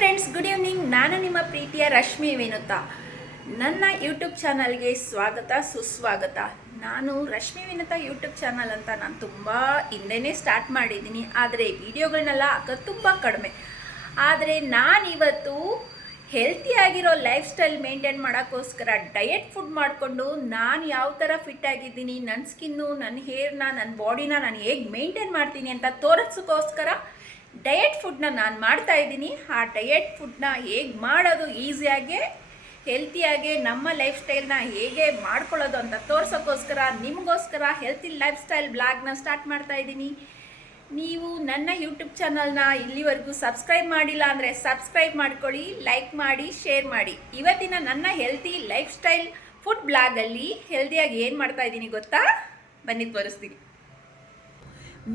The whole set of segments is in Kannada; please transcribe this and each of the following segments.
ಫ್ರೆಂಡ್ಸ್ ಗುಡ್ ಈವ್ನಿಂಗ್ ನಾನು ನಿಮ್ಮ ಪ್ರೀತಿಯ ರಶ್ಮಿ ವಿನುತಾ. ನನ್ನ ಯೂಟ್ಯೂಬ್ ಚಾನಲ್ಗೆ ಸ್ವಾಗತ, ಸುಸ್ವಾಗತ. ನಾನು ರಶ್ಮಿ ವಿನುತಾ ಯೂಟ್ಯೂಬ್ ಚಾನಲ್ ಅಂತ ನಾನು ತುಂಬ ಹಿಂದೆನೇ ಸ್ಟಾರ್ಟ್ ಮಾಡಿದ್ದೀನಿ. ಆದರೆ ವಿಡಿಯೋಗಳನ್ನೆಲ್ಲ ಹಾಕೋದು ತುಂಬ ಕಡಿಮೆ. ಆದರೆ ನಾನಿವತ್ತು ಹೆಲ್ತಿಯಾಗಿರೋ ಲೈಫ್ ಸ್ಟೈಲ್ ಮೇಂಟೈನ್ ಮಾಡೋಕ್ಕೋಸ್ಕರ ಡಯೆಟ್ ಫುಡ್ ಮಾಡಿಕೊಂಡು ನಾನು ಯಾವ ಥರ ಫಿಟ್ ಆಗಿದ್ದೀನಿ ನನ್ನ ಸ್ಕಿನ್ನು ನನ್ನ ಹೇರ್ನ ನನ್ನ ಬಾಡಿನ ನಾನು ಹೇಗೆ ಮೇಂಟೈನ್ ಮಾಡ್ತೀನಿ ಅಂತ ತೋರಿಸೋಕ್ಕೋಸ್ಕರ ಡಯಟ್ ಫುಡ್ನ ನಾನು ಮಾಡ್ತಾ ಇದ್ದೀನಿ. ಆ ಡಯಟ್ ಫುಡ್ನ ಹೇಗೆ ಮಾಡೋದು ಈಸಿಯಾಗಿ ಹೆಲ್ತಿಯಾಗೆ ನಮ್ಮ ಲೈಫ್ ಸ್ಟೈಲ್ನ ಹೇಗೆ ಮಾಡ್ಕೊಳ್ಳೋದು ಅಂತ ತೋರ್ಸೋಕ್ಕೋಸ್ಕರ, ನಿಮಗೋಸ್ಕರ ಹೆಲ್ತಿ ಲೈಫ್ ಸ್ಟೈಲ್ ಬ್ಲಾಗ್ನ ಸ್ಟಾರ್ಟ್ ಮಾಡ್ತಾ ಇದ್ದೀನಿ. ನೀವು ನನ್ನ ಯೂಟ್ಯೂಬ್ ಚಾನಲ್ನ ಇಲ್ಲಿವರೆಗೂ ಸಬ್ಸ್ಕ್ರೈಬ್ ಮಾಡಿಲ್ಲ ಅಂದರೆ ಸಬ್ಸ್ಕ್ರೈಬ್ ಮಾಡ್ಕೊಳ್ಳಿ ಲೈಕ್ ಮಾಡಿ ಶೇರ್ ಮಾಡಿ. ಇವತ್ತಿನ ನನ್ನ ಹೆಲ್ತಿ ಲೈಫ್ ಸ್ಟೈಲ್ ಫುಡ್ ಬ್ಲಾಗಲ್ಲಿ ಹೆಲ್ದಿಯಾಗಿ ಏನು ಮಾಡ್ತಾ ಇದ್ದೀನಿ ಗೊತ್ತಾ? ಬನ್ನಿ ತೋರಿಸ್ತೀನಿ.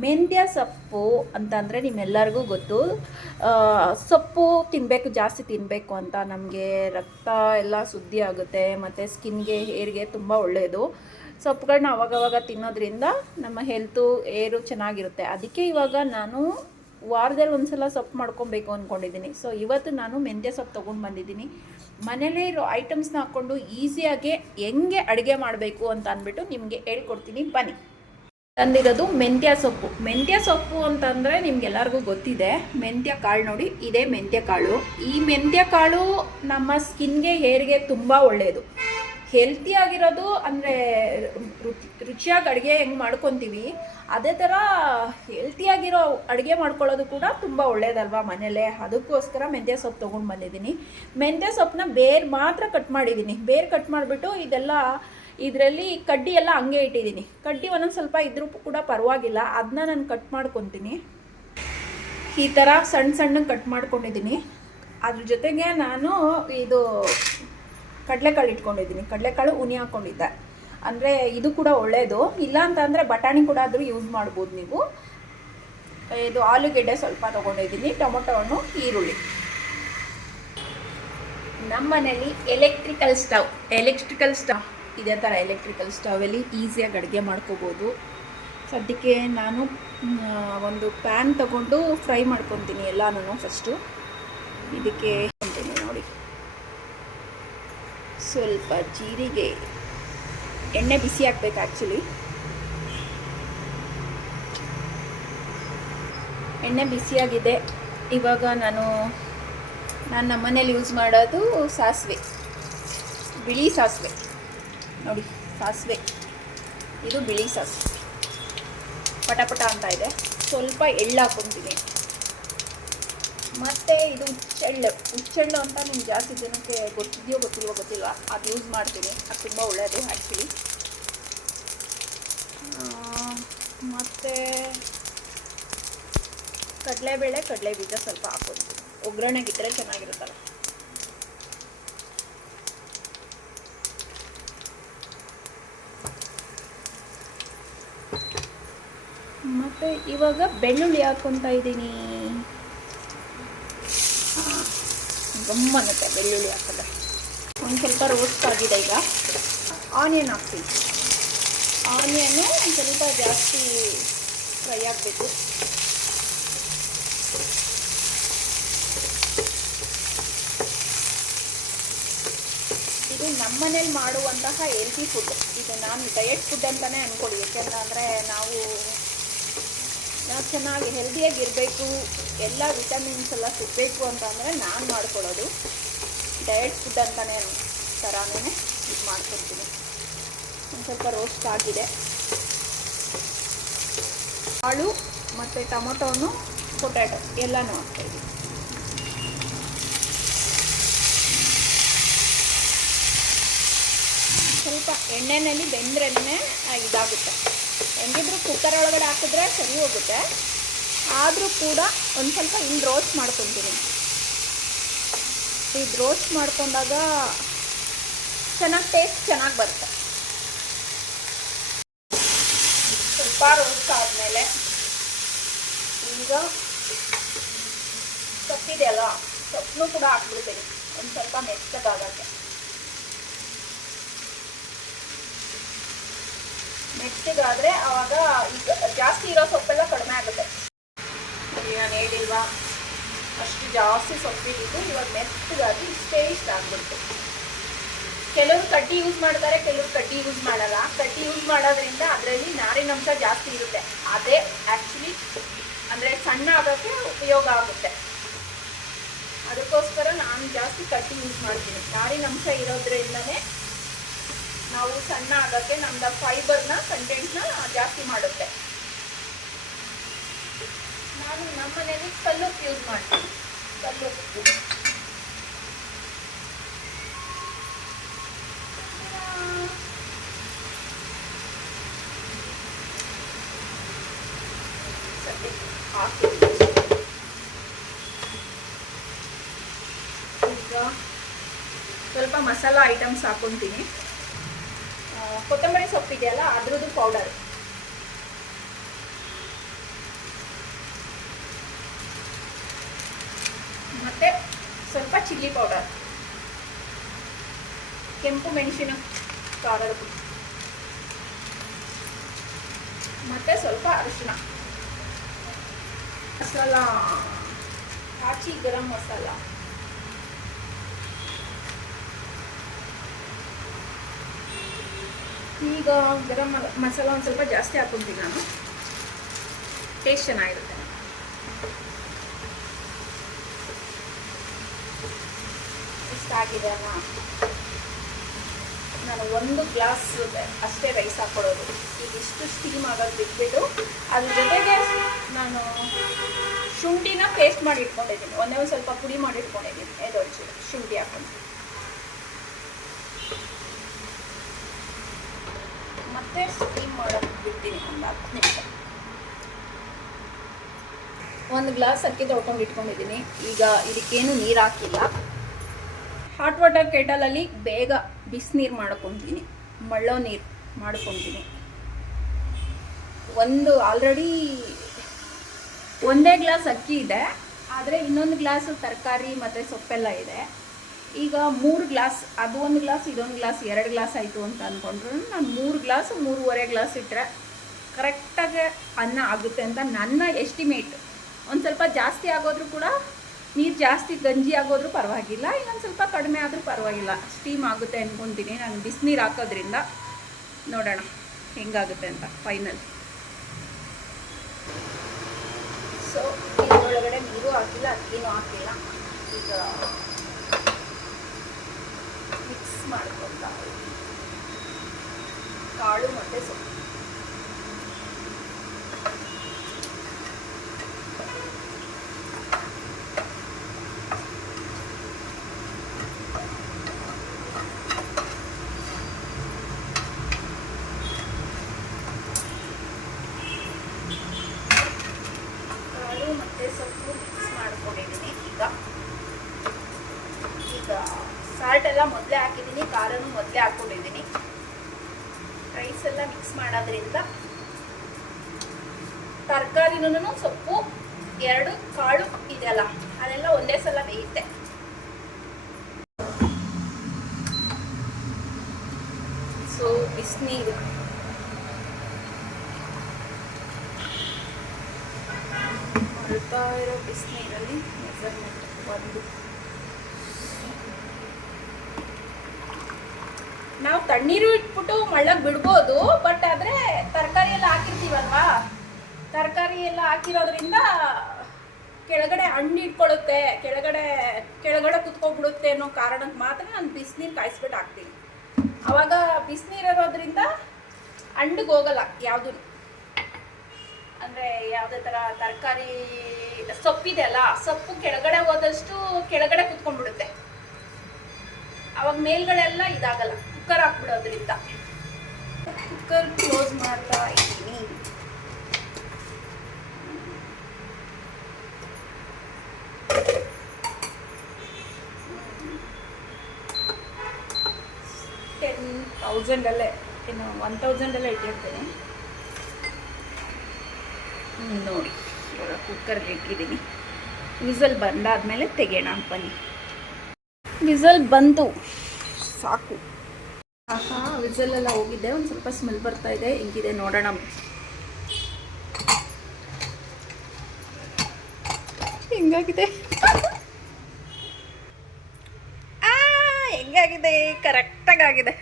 ಮೆಂತ್ಯ ಸೊಪ್ಪು ಅಂತಂದರೆ ನಿಮ್ಮೆಲ್ಲರಿಗೂ ಗೊತ್ತು. ಸೊಪ್ಪು ತಿನ್ನಬೇಕು ಜಾಸ್ತಿ ತಿನ್ನಬೇಕು ಅಂತ ನಮಗೆ ರಕ್ತ ಎಲ್ಲ ಸುದ್ದಿ ಆಗುತ್ತೆ, ಮತ್ತು ಸ್ಕಿನ್ಗೆ, ಹೇರ್ಗೆ ತುಂಬ ಒಳ್ಳೆಯದು ಸೊಪ್ಪುಗಳನ್ನ ಅವಾಗವಾಗ ತಿನ್ನೋದ್ರಿಂದ ನಮ್ಮ ಹೆಲ್ತು ಏರು ಚೆನ್ನಾಗಿರುತ್ತೆ. ಅದಕ್ಕೆ ಇವಾಗ ನಾನು ವಾರದಲ್ಲಿ ಒಂದ್ಸಲ ಸೊಪ್ಪು ಮಾಡ್ಕೊಬೇಕು ಅಂದ್ಕೊಂಡಿದ್ದೀನಿ ಸೊ ಇವತ್ತು ನಾನು ಮೆಂತ್ಯ ಸೊಪ್ಪು ತೊಗೊಂಡು ಬಂದಿದ್ದೀನಿ. ಮನೇಲೇ ಇರೋ ಐಟಮ್ಸ್ನ ಹಾಕ್ಕೊಂಡು ಈಸಿಯಾಗಿ ಹೆಂಗೆ ಅಡುಗೆ ಮಾಡಬೇಕು ಅಂತ ಅಂದ್ಬಿಟ್ಟು ನಿಮಗೆ ಹೇಳ್ಕೊಡ್ತೀನಿ. ಬನ್ನಿ. ತಂದಿರೋದು ಮೆಂತ್ಯ ಸೊಪ್ಪು. ಮೆಂತ್ಯ ಸೊಪ್ಪು ಅಂತಂದರೆ ನಿಮ್ಗೆಲ್ಲರಿಗೂ ಗೊತ್ತಿದೆ. ಮೆಂತ್ಯ ಕಾಳು ನೋಡಿ, ಇದೇ ಮೆಂತ್ಯ ಕಾಳು. ಈ ಮೆಂತ್ಯ ಕಾಳು ನಮ್ಮ ಸ್ಕಿನ್ಗೆ, ಹೇರ್ಗೆ ತುಂಬ ಒಳ್ಳೆಯದು ಹೆಲ್ತಿ ಆಗಿರೋದು ಅಂದರೆ ರುಚಿಯಾಗಿ ಅಡುಗೆ ಹೆಂಗೆ ಮಾಡ್ಕೊತೀವಿ, ಅದೇ ಥರ ಹೆಲ್ತಿಯಾಗಿರೋ ಅಡುಗೆ ಮಾಡ್ಕೊಳ್ಳೋದು ಕೂಡ ತುಂಬ ಒಳ್ಳೇದಲ್ವಾ ಮನೇಲೆ ಅದಕ್ಕೋಸ್ಕರ ಮೆಂತ್ಯ ಸೊಪ್ಪು ತೊಗೊಂಡು ಬಂದಿದ್ದೀನಿ. ಮೆಂತ್ಯ ಸೊಪ್ಪನ್ನ ಬೇರ್ ಮಾತ್ರ ಕಟ್ ಮಾಡಿದ್ದೀನಿ ಬೇರ್ ಕಟ್ ಮಾಡಿಬಿಟ್ಟು ಇದೆಲ್ಲ ಇದರಲ್ಲಿ ಕಡ್ಡಿ ಎಲ್ಲ ಹಂಗೆ ಇಟ್ಟಿದ್ದೀನಿ. ಕಡ್ಡಿ ಒಂದೊಂದು ಸ್ವಲ್ಪ ಇದ್ರೂ ಕೂಡ ಪರವಾಗಿಲ್ಲ. ಅದನ್ನ ನಾನು ಕಟ್ ಮಾಡ್ಕೊತೀನಿ. ಈ ಥರ ಸಣ್ಣ ಸಣ್ಣ ಕಟ್ ಮಾಡ್ಕೊಂಡಿದ್ದೀನಿ. ಅದ್ರ ಜೊತೆಗೆ ನಾನು ಇದು ಕಡಲೆಕಾಳು ಇಟ್ಕೊಂಡಿದ್ದೀನಿ. ಕಡಲೆಕಾಳು ಉನಿ ಹಾಕ್ಕೊಂಡಿದ್ದೆ ಅಂದರೆ ಇದು ಕೂಡ ಒಳ್ಳೆಯದು ಇಲ್ಲ ಅಂತಂದರೆ ಬಟಾಣಿ ಕೂಡ ಆದರೂ ಯೂಸ್ ಮಾಡ್ಬೋದು ನೀವು. ಇದು ಆಲೂಗೆಡ್ಡೆ ಸ್ವಲ್ಪ ತೊಗೊಂಡಿದ್ದೀನಿ. ಟೊಮೊಟೊ ಹಣ್ಣು ಈರುಳ್ಳಿ. ನಮ್ಮ ಮನೇಲಿ ಎಲೆಕ್ಟ್ರಿಕಲ್ ಸ್ಟವ್ ಎಲೆಕ್ಟ್ರಿಕಲ್ ಸ್ಟವ್ ಇದೇ ಥರ ಎಲೆಕ್ಟ್ರಿಕಲ್ ಸ್ಟವಲ್ಲಿ ಈಸಿಯಾಗಿ ಅಡುಗೆ ಮಾಡ್ಕೋಬೋದು. ಸದ್ಯಕ್ಕೆ ನಾನು ಒಂದು ಪ್ಯಾನ್ ತಗೊಂಡು ಫ್ರೈ ಮಾಡ್ಕೊತೀನಿ ಎಲ್ಲನೂ ಫಸ್ಟು ಇದಕ್ಕೆ ನೋಡಿ. ಸ್ವಲ್ಪ ಜೀರಿಗೆ, ಎಣ್ಣೆ ಬಿಸಿ ಹಾಕ್ಬೇಕು ಆ್ಯಕ್ಚುಲಿ ಎಣ್ಣೆ ಬಿಸಿಯಾಗಿದೆ ಇವಾಗ ನಾನು ನಾನು ನಮ್ಮನೇಲಿ ಯೂಸ್ ಮಾಡೋದು ಸಾಸಿವೆ, ಬಿಳಿ ಸಾಸಿವೆ. ನೋಡಿ, ಸಾಸಿವೆ. ಇದು ಬಿಳಿ ಸಾಸಿವೆ. ಪಟಪಟ ಪಟ ಅಂತ ಇದೆ. ಸ್ವಲ್ಪ ಎಳ್ಳು ಹಾಕೊತೀನಿ. ಮತ್ತು ಇದು ಹುಚ್ಚೆಳ್ಳು. ಹುಚ್ಚೆಳ್ಳು ಅಂತ ನಿಮ್ಗೆ ಜಾಸ್ತಿ ಜನಕ್ಕೆ ಗೊತ್ತಿದೆಯೋ ಗೊತ್ತಿಲ್ವೋ ಗೊತ್ತಿಲ್ವ? ಅದು ಯೂಸ್ ಮಾಡ್ತೀನಿ. ಅದು ತುಂಬ ಒಳ್ಳೆಯದು ಆ್ಯಕ್ಚುಲಿ ಮತ್ತು ಕಡಲೆಬೇಳೆ ಕಡಲೆ ಬೀಜ ಸ್ವಲ್ಪ ಹಾಕ್ಕೊತೀನಿ ಒಗ್ಗರಣೆಗಿದ್ರೆ ಚೆನ್ನಾಗಿರುತ್ತಲ್ಲ. ಮತ್ತು ಇವಾಗ ಬೆಳ್ಳುಳ್ಳಿ ಹಾಕ್ಕೊತಾ ಇದ್ದೀನಿ. ಗಮ್ಮನತ್ತೆ ಬೆಳ್ಳುಳ್ಳಿ ಹಾಕಿದ್ರೆ ಒಂದು ಸ್ವಲ್ಪ ರೋಸ್ಟ್ ಆಗಿದೆ ಈಗ. ಆನಿಯನ್ ಹಾಕ್ತೀನಿ. ಆನಿಯನ್ನು ಒಂದು ಸ್ವಲ್ಪ ಜಾಸ್ತಿ ಫ್ರೈ ಆಗಬೇಕು. ಇದು ನಮ್ಮ ಮನೇಲಿ ಮಾಡುವಂತಹ ಹೆಲ್ತಿ ಫುಡ್ ಇದು ನಾನು ಡಯಟ್ ಫುಡ್ ಅಂತಲೇ ಅಂದ್ಕೊಳ್ಳಿ ಯಾಕೆಂದರೆ ನಾವು ನಾವು ಚೆನ್ನಾಗಿ ಹೆಲ್ದಿಯಾಗಿ ಇರಬೇಕು, ಎಲ್ಲ ವಿಟಮಿನ್ಸ್ ಎಲ್ಲ ಸಿಗಬೇಕು ಅಂತ ಅಂದರೆ ನಾನು ಮಾಡ್ಕೊಳ್ಳೋದು. ಡಯಟ್ ಫುಡ್ ಅಂತಲೇ ಥರನೇ ಇದು ಮಾಡ್ಕೊಳ್ತೀನಿ ಒಂದು ಸ್ವಲ್ಪ ರೋಸ್ಟ್ ಆಗಿದೆ. ಕಾಳು ಮತ್ತು ಟೊಮೊಟೊನು ಪೊಟ್ಯಾಟೊ ಎಲ್ಲನೂ ಹಾಕ್ತಾಯಿದ್ದೀನಿ ಸ್ವಲ್ಪ ಎಣ್ಣೆನಲ್ಲಿ ಬೆಂದ್ರೇ ಇದಾಗುತ್ತೆ. ಹೆಂಗಿದ್ರು ಕುಕ್ಕರ್ ಒಳಗಡೆ ಹಾಕಿದ್ರೆ ಸರಿ ಹೋಗುತ್ತೆ. ಆದರೂ ಕೂಡ ಒಂದು ಸ್ವಲ್ಪ ಇಲ್ಲಿ ರೋಸ್ಟ್ ಮಾಡ್ಕೊತೀನಿ. ಇದು ರೋಸ್ಟ್ ಮಾಡ್ಕೊಂಡಾಗ ಚೆನ್ನಾಗಿ ಟೇಸ್ಟ್ ಚೆನ್ನಾಗಿ ಬರುತ್ತೆ. ಸ್ವಲ್ಪ ರೋಸ್ಟ್ ಆದಮೇಲೆ ಈಗ ಸೊಪ್ಪಿದೆಯಲ್ಲ ಸೊಪ್ಪನ್ನು ಕೂಡ ಹಾಕ್ಬಿಡ್ತೀನಿ. ಒಂದು ಸ್ವಲ್ಪ ಮೆತ್ತಗಾಗಕ್ಕೆ. ಮೆತ್ತಗಾದರೆ ಆವಾಗ ಇದು ಜಾಸ್ತಿ ಇರೋ ಸೊಪ್ಪೆಲ್ಲ ಕಡಿಮೆ ಆಗುತ್ತೆ. ನಾನು ಹೇಳಿಲ್ವಾ, ಅಷ್ಟು ಜಾಸ್ತಿ ಸೊಪ್ಪಿಟ್ಟಿದ್ದು ಇವಾಗ ಮೆತ್ತಗಾಗಿ ಇಷ್ಟೇ ಇಷ್ಟ ಆಗ್ಬಿಡ್ತು. ಕೆಲವರು ಕಡ್ಡಿ ಯೂಸ್ ಮಾಡ್ತಾರೆ, ಕೆಲವರು ಕಡ್ಡಿ ಯೂಸ್ ಮಾಡಲ್ಲ. ಕಡ್ಡಿ ಯೂಸ್ ಮಾಡೋದ್ರಿಂದ ಅದರಲ್ಲಿ ನಾರಿನಂಶ ಜಾಸ್ತಿ ಇರುತ್ತೆ. ಅದೇ ಆ್ಯಕ್ಚುಲಿ ಅಂದರೆ ಸಣ್ಣ ಆಗೋಕ್ಕೆ ಉಪಯೋಗ ಆಗುತ್ತೆ. ಅದಕ್ಕೋಸ್ಕರ ನಾನು ಜಾಸ್ತಿ ಕಟ್ಟಿ ಯೂಸ್ ಮಾಡ್ತೀನಿ. ನಾರಿನಂಶ ಇರೋದ್ರಿಂದನೇ ನಾವು ಸಣ್ಣ ಆಗೋಕ್ಕೆ ನಮ್ದು ಫೈಬರ್ನ ಕಂಟೆಂಟ್ನ ಜಾಸ್ತಿ ಮಾಡುತ್ತೆ. ನಾನು ನಮ್ಮ ಮನೇಲಿ ಯೂಸ್ ಮಾಡ್ತೀನಿ ಕಲ್ಲುಪ್ಪು ಸ್ವಲ್ಪ ಮಸಾಲ ಐಟಮ್ಸ್ ಹಾಕೊತೀನಿ. ಕೊತ್ತಂಬರಿ ಸೊಪ್ಪಿದೆಯಲ್ಲ ಅದ್ರದ್ದು ಪೌಡರ್ ಮತ್ತೆ ಸ್ವಲ್ಪ ಚಿಲ್ಲಿ ಪೌಡರ್ ಕೆಂಪು ಮೆಣಸಿನ ಖಾರದ ಪುಡಿ ಮತ್ತೆ ಸ್ವಲ್ಪ ಅರಿಶಿನ ಮಸಾಲ. ಕಾಚಿ ಗರಂ ಮಸಾಲ. ಈಗ ಗರಂ ಮಸಾಲ ಒಂದು ಸ್ವಲ್ಪ ಜಾಸ್ತಿ ಹಾಕೊಂತೀನಿ ನಾನು. ಟೇಸ್ಟ್ ಚೆನ್ನಾಗಿರುತ್ತೆ. ಇಷ್ಟಾಗಿದೆ ಅಲ್ಲ ನಾನು ಒಂದು ಗ್ಲಾಸ್ ಅಷ್ಟೇ ರೈಸ್ ಹಾಕ್ಕೊಡೋದು ಈಗ ಇಷ್ಟು ಸ್ಟೀಮ್ ಆಗೋದು ಬಿಟ್ಬಿಟ್ಟು ಅದ್ರ ಜೊತೆಗೆ ನಾನು ಶುಂಠಿನ ಪೇಸ್ಟ್ ಮಾಡಿ ಇಟ್ಕೊಂಡಿದ್ದೀನಿ. ಒಂದೇ ಒಂದು ಸ್ವಲ್ಪ ಪುಡಿ ಮಾಡಿ ಇಟ್ಕೊಂಡಿದ್ದೀನಿ. ಎದೊಳ್ಚಿ ಶುಂಠಿ ಹಾಕೊಂಡು. ಮತ್ತೆ ಸ್ಟೀಮ್ ಬಿಡ್ತೀನಿ ಒಂದು ಗ್ಲಾಸ್ ಅಕ್ಕಿ ತೊಳ್ಕೊಂಡು ಇಟ್ಕೊಂಡಿದ್ದೀನಿ. ಈಗ ಇದಕ್ಕೇನು ನೀರು ಹಾಕಿಲ್ಲ. ಹಾಟ್ ವಾಟರ್ ಕೆಟಲಲ್ಲಿ ಬೇಗ ಬಿಸಿನೀರು ಮಾಡ್ಕೊತೀನಿ. ಮಳ್ಳೋ ನೀರು ಮಾಡ್ಕೊತೀನಿ. ಒಂದು ಆಲ್ರೆಡಿ ಒಂದೇ ಗ್ಲಾಸ್ ಅಕ್ಕಿ ಇದೆ. ಆದರೆ ಇನ್ನೊಂದು ಗ್ಲಾಸ್ ತರಕಾರಿ ಮತ್ತು ಸೊಪ್ಪೆಲ್ಲ ಇದೆ. ಈಗ ಮೂರು ಗ್ಲಾಸ್, ಅದು ಒಂದು ಗ್ಲಾಸ್, ಇದೊಂದು ಗ್ಲಾಸ್, ಎರಡು ಗ್ಲಾಸ್ ಆಯಿತು ಅಂತ ಅಂದ್ಕೊಂಡ್ರು ನಾನು ಮೂರು ಗ್ಲಾಸ್, ಮೂರುವರೆ ಗ್ಲಾಸ್ ಇಟ್ಟರೆ ಕರೆಕ್ಟಾಗಿ ಅನ್ನ ಆಗುತ್ತೆ ಅಂತ ನನ್ನ ಎಸ್ಟಿಮೇಟ್ ಒಂದು ಸ್ವಲ್ಪ ಜಾಸ್ತಿ ಆಗೋದ್ರೂ ಕೂಡ ನೀರು ಜಾಸ್ತಿ ಗಂಜಿ ಆಗೋದ್ರೂ ಪರವಾಗಿಲ್ಲ, ಇನ್ನೊಂದು ಸ್ವಲ್ಪ ಕಡಿಮೆ ಆದರೂ ಪರವಾಗಿಲ್ಲ. ಸ್ಟೀಮ್ ಆಗುತ್ತೆ ಅಂದ್ಕೊತೀನಿ ನಾನು, ಬಿಸಿನೀರು ಹಾಕೋದ್ರಿಂದ. ನೋಡೋಣ ಹೆಂಗಾಗುತ್ತೆ ಅಂತ ಫೈನಲ್ ಸೊ ಇದರೊಳಗಡೆ ನೀರು ಹಾಕಿಲ್ಲ, ಅಕ್ಕಿನೂ ಹಾಕಿಲ್ಲ. ಈಗ ಮಿಕ್ಸ್ ಮಾಡ್ಕೊತಾ. ಕಾಳು ಮತ್ತು ಸೊಪ್ಪು ಕಾಳು ಮತ್ತು ಸೊಪ್ಪು ಮಿಕ್ಸ್ ಮಾಡ್ಕೊಂಡಿದ್ದೀನಿ ಈಗ ಈಗ ಸಾಲ್ಟ್ ಎಲ್ಲ ಮೊದಲೇ ಹಾಕಿದ್ದೀನಿ ಖಾರನೂ ಮೊದಲೇ ಹಾಕ್ಕೊಂಡಿದ್ದೀನಿ ರೈಸ್ ಎಲ್ಲ ಮಿಕ್ಸ್ ಮಾಡೋದ್ರಿಂದ ತರಕಾರಿನೂ ಸೊಪ್ಪು, ಎರಡು ಕಾಳು ಇದೆಯಲ್ಲ, ಅದೆಲ್ಲ ಒಂದೇ ಸಲ ಬೇಯುತ್ತೆ ಸೊ ಬಿಸಿನೀರು. ಹೊರಡ್ತಾ ಇರೋ ಬಿಸಿನೀರಲ್ಲಿ ಮೆಸರ್ಮೆಂಟ್ ಒಂದು ನಾವು ತಣ್ಣೀರು ಇಟ್ಬಿಟ್ಟು ಮಳ್ಳಕ್ಕೆ ಬಿಡ್ಬೋದು, ಬಟ್ ಆದರೆ ತರಕಾರಿ ಎಲ್ಲ ಹಾಕಿರ್ತೀವಲ್ವಾ ತರಕಾರಿ ಎಲ್ಲ ಹಾಕಿರೋದ್ರಿಂದ ಕೆಳಗಡೆ ಹಣ್ಣು ಇಟ್ಕೊಳ್ಳುತ್ತೆ, ಕೆಳಗಡೆ ಕೆಳಗಡೆ ಕುತ್ಕೊಂಡ್ಬಿಡುತ್ತೆ ಅನ್ನೋ ಕಾರಣಕ್ಕೆ ಮಾತ್ರ ನಾನು ಬಿಸಿನೀರು ಕಾಯಿಸ್ಬಿಟ್ಟು ಹಾಕ್ತೀನಿ. ಅವಾಗ ಬಿಸಿನೀರು ಇರೋದ್ರಿಂದ ಹಣ್ಣಿಗೆ ಹೋಗಲ್ಲ, ಯಾವುದು. ಅಂದರೆ ಯಾವುದೇ ಥರ ತರಕಾರಿ ಸೊಪ್ಪಿದೆ ಅಲ್ಲ ಸೊಪ್ಪು ಕೆಳಗಡೆ ಹೋದಷ್ಟು ಕೆಳಗಡೆ ಕುತ್ಕೊಂಡ್ಬಿಡುತ್ತೆ. ಅವಾಗ ಮೇಲ್ಗಡೆಲ್ಲ ಇದಾಗಲ್ಲ, ಕುಕ್ಕರ್ ಹಾಕ್ಬಿಡೋದ್ರಿಂದ. ಕುಕ್ಕರ್ ಕ್ಲೋಸ್ ಮಾಡ್ತಾ ಇದ್ದೀನಿ. ತೌಸಂಡಲ್ಲೇ ಇನ್ನು ಒನ್ ತೌಸಂಡಲ್ಲೇ ಇಟ್ಟಿರ್ತೀನಿ. ನೋಡಿ, ಇವಾಗ ಕುಕ್ಕರ್ಗೆ ಇಟ್ಟಿದ್ದೀನಿ. ವಿಸಲ್ ಬಂದಾದಮೇಲೆ ತೆಗೆಯೋಣ ಬನ್ನಿ. ವಿಸಲ್ ಬಂತು. ಸಾಕು. ಆಹಾ ಎಲ್ಲ ಹೋಗಿದ್ದೆ ಒಂದು ಸ್ವಲ್ಪ ಸ್ಮೆಲ್ ಬರ್ತಾ ಇದೆ. ಹಿಂಗಿದೆ ನೋಡೋಣ. ಹಿಂಗಾಗಿದೆ? ಹೆಂಗಾಗಿದೆ? ಕರೆಕ್ಟಾಗಿ ಆಗಿದೆ.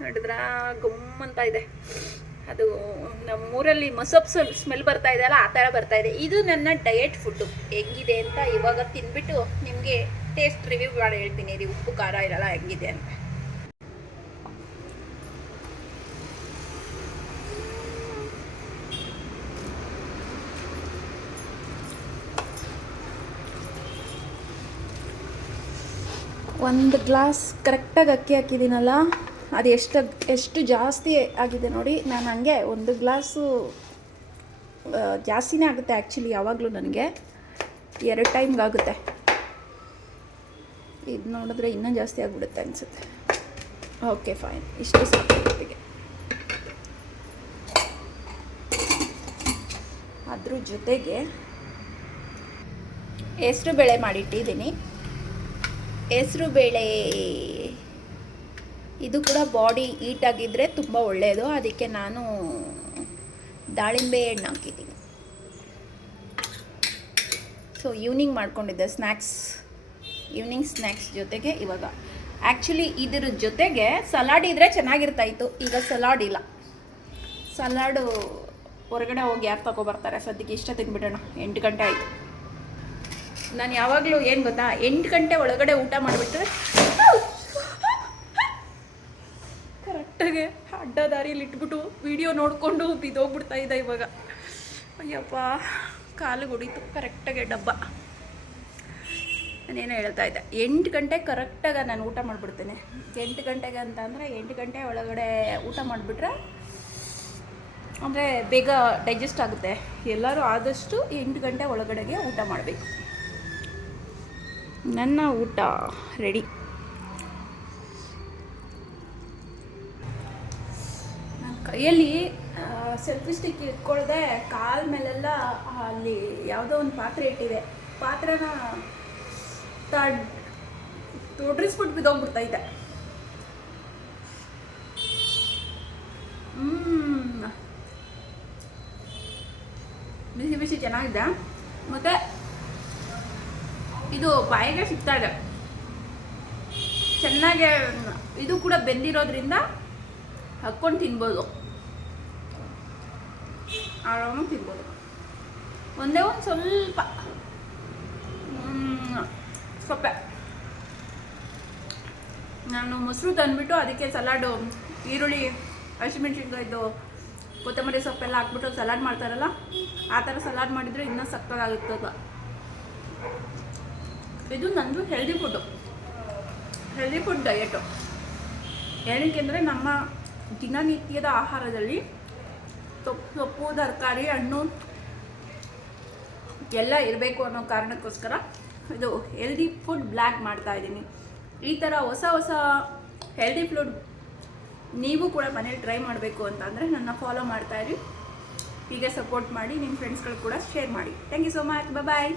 ನೋಡಿದ್ರ ಗುಮ್ ಅಂತ ಇದೆ. ಅದು ನಮ್ಮೂರಲ್ಲಿ ಮಸೊಪ್ ಸ್ಮೆಲ್ ಬರ್ತಾ ಇದೆ ಅಲ್ಲ, ಆ ಥರ ಬರ್ತಾ ಇದೆ. ಇದು ನನ್ನ ಡಯಟ್ ಫುಡ್ಡು ಹೆಂಗಿದೆ ಅಂತ ಇವಾಗ ತಿನ್ಬಿಟ್ಟು ನಿಮಗೆ ಟೇಸ್ಟ್ ರಿವ್ಯೂ ಮಾಡಿ ಹೇಳ್ತೀನಿ. ಇದು ಉಪ್ಪು, ಖಾರ, ಇರಲ್ಲ, ಹೆಂಗಿದೆ ಅಂತ. ಒಂದು ಗ್ಲಾಸ್ ಕರೆಕ್ಟಾಗಿ ಅಕ್ಕಿ ಹಾಕಿದ್ದೀನಲ್ಲ? ಅದು ಎಷ್ಟು ಎಷ್ಟು ಜಾಸ್ತಿ ಆಗಿದೆ ನೋಡಿ, ನಾನು ಹಂಗೆ ಒಂದು ಗ್ಲಾಸು ಜಾಸ್ತಿನೇ ಆಗುತ್ತೆ ಆ್ಯಕ್ಚುಲಿ ಯಾವಾಗಲೂ ನನಗೆ. ಎರಡು ಟೈಮ್ಗೆ ಆಗುತ್ತೆ. ಇದು ನೋಡಿದ್ರೆ ಇನ್ನೂ ಜಾಸ್ತಿ ಆಗಿಬಿಡುತ್ತೆ ಅನಿಸುತ್ತೆ. ಓಕೆ ಫೈನ್ ಇಷ್ಟು ಸಾಕು ಜೊತೆಗೆ ಅದ್ರ ಜೊತೆಗೆ ಹೆಸರು ಬೇಳೆ ಮಾಡಿಟ್ಟಿದ್ದೀನಿ ಹೆಸರು ಬೇಳೆ ಇದು ಕೂಡ ಬಾಡಿ ಹೀಟ್ ಆಗಿದ್ದರೆ ತುಂಬ ಒಳ್ಳೆಯದು ಅದಕ್ಕೆ ನಾನು ದಾಳಿಂಬೆ ಹಣ್ಣು ಹಾಕಿದ್ದೀನಿ. ಸೊ ಈವ್ನಿಂಗ್ ಮಾಡ್ಕೊಂಡಿದ್ದೆ ಸ್ನ್ಯಾಕ್ಸ್ ಈವ್ನಿಂಗ್ ಸ್ನ್ಯಾಕ್ಸ್ ಜೊತೆಗೆ ಇವಾಗ. ಆ್ಯಕ್ಚುಲಿ ಇದ್ರ ಜೊತೆಗೆ ಸಲಾಡ್ ಇದ್ದರೆ ಚೆನ್ನಾಗಿರ್ತಾಯಿತ್ತು. ಈಗ ಸಲಾಡ್ ಇಲ್ಲ. ಸಲಾಡು ಹೊರಗಡೆ ಹೋಗಿ ಯಾರು ತಗೊಬರ್ತಾರೆ? ಸದ್ಯಕ್ಕೆ ಇಷ್ಟ ತಿಂದ್ಬಿಡೋಣ. ಎಂಟು ಗಂಟೆ ಆಯಿತು. ನಾನು ಯಾವಾಗಲೂ ಏನು ಗೊತ್ತಾ? ಎಂಟು ಗಂಟೆ ಒಳಗಡೆ ಊಟ ಮಾಡಿಬಿಟ್ರೆ ಕರೆಕ್ಟಾಗಿ ಅಡ್ಡ ದಾರಿಯಲ್ಲಿ ಇಟ್ಬಿಟ್ಟು ವಿಡಿಯೋ ನೋಡಿಕೊಂಡು ಬಿದ್ದೋಗ್ಬಿಡ್ತಾ ಇದ್ದ ಇವಾಗ. ಅಯ್ಯಪ್ಪ, ಕಾಲು ಹೊಡೀತು ಕರೆಕ್ಟಾಗೆ ಡಬ್ಬ. ನಾನೇನು ಹೇಳ್ತಾ ಇದ್ದೆ, ಎಂಟು ಗಂಟೆಗೆ ಕರೆಕ್ಟಾಗಿ ನಾನು ಊಟ ಮಾಡಿಬಿಡ್ತೇನೆ. ಎಂಟು ಗಂಟೆಗೆ ಅಂತ ಅಂದರೆ ಎಂಟು ಗಂಟೆ ಒಳಗಡೆ ಊಟ ಮಾಡಿಬಿಟ್ರೆ ಅಂದರೆ ಬೇಗ ಡೈಜೆಸ್ಟ್ ಆಗುತ್ತೆ. ಎಲ್ಲರೂ ಆದಷ್ಟು ಎಂಟು ಗಂಟೆ ಒಳಗಡೆಗೆ ಊಟ ಮಾಡಬೇಕು. ನನ್ನ ಊಟ ರೆಡಿ ಕೈಯಲ್ಲಿ ಸೆಲ್ಫಿ ಸ್ಟಿಕ್ ಇಟ್ಕೊಳ್ಳದೆ ಕಾಲ್ ಮೇಲೆಲ್ಲ ಅಲ್ಲಿ ಯಾವುದೋ ಒಂದು ಪಾತ್ರೆ ಇಟ್ಟಿದೆ. ಪಾತ್ರೆನ ತಡ್ ತೊಡ್ರಿಸ್ಬಿಟ್ಟು ಬಿದ್ದೋಗ್ಬಿಡ್ತಾ ಇದೆ ಹ್ಮ್. ಬಿಸಿ ಬಿಸಿ ಚೆನ್ನಾಗಿದೆ. ಮತ್ತೆ ಇದು ಬಾಯಿಗೆ ಸಿಗ್ತಾ ಇದೆ. ಚೆನ್ನಾಗೆ, ಇದು ಕೂಡ ಬೆಂದಿರೋದ್ರಿಂದ ಹಾಕ್ಕೊಂಡು ತಿನ್ಬೋದು. ಆರಾಮಾಗಿ ತಿನ್ಬೋದು. ಒಂದೇ ಒಂದು ಸ್ವಲ್ಪ ಸೊಪ್ಪೆ. ನಾನು ಮೊಸರು ತಂದುಬಿಟ್ಟು ಅದಕ್ಕೆ ಸಲಾಡು, ಈರುಳ್ಳಿ, ಹಸಿಮೆಣ್ಸಿನ್ಕಾಯ್ದು, ಕೊತ್ತಂಬರಿ ಸೊಪ್ಪೆಲ್ಲ ಹಾಕ್ಬಿಟ್ಟು ಸಲಾಡ್ ಮಾಡ್ತಾರಲ್ಲ, ಆ ಥರ ಸಲಾಡ್ ಮಾಡಿದರೆ ಇನ್ನೂ ಸಕ್ಕತ್ತಾಗುತ್ತದ ಇದು ನಂದು healthy food healthy food diet ಏನಕ್ಕೆ ಅಂದರೆ ನಮ್ಮ ದಿನನಿತ್ಯದ ಆಹಾರದಲ್ಲಿ ಸೊಪ್ಪು ಸೊಪ್ಪು ತರಕಾರಿ, ಹಣ್ಣು ಎಲ್ಲ ಇರಬೇಕು ಅನ್ನೋ ಕಾರಣಕ್ಕೋಸ್ಕರ ಇದು ಹೆಲ್ದಿ ಫುಡ್ ಬ್ಲ್ಯಾಕ್ ಮಾಡ್ತಾ ಇದ್ದೀನಿ. ಈ ಥರ ಹೊಸ ಹೊಸ ಹೆಲ್ದಿ ಫುಡ್ ನೀವು ಕೂಡ ಮನೇಲಿ ಟ್ರೈ ಮಾಡಬೇಕು ಅಂತಂದರೆ ನನ್ನ ಫಾಲೋ ಮಾಡ್ತಾಯಿರಿ ಹೀಗೆ ಸಪೋರ್ಟ್ ಮಾಡಿ ನಿಮ್ಮ ಫ್ರೆಂಡ್ಸ್ಗಳು ಕೂಡ ಶೇರ್ ಮಾಡಿ. Thank you so much bye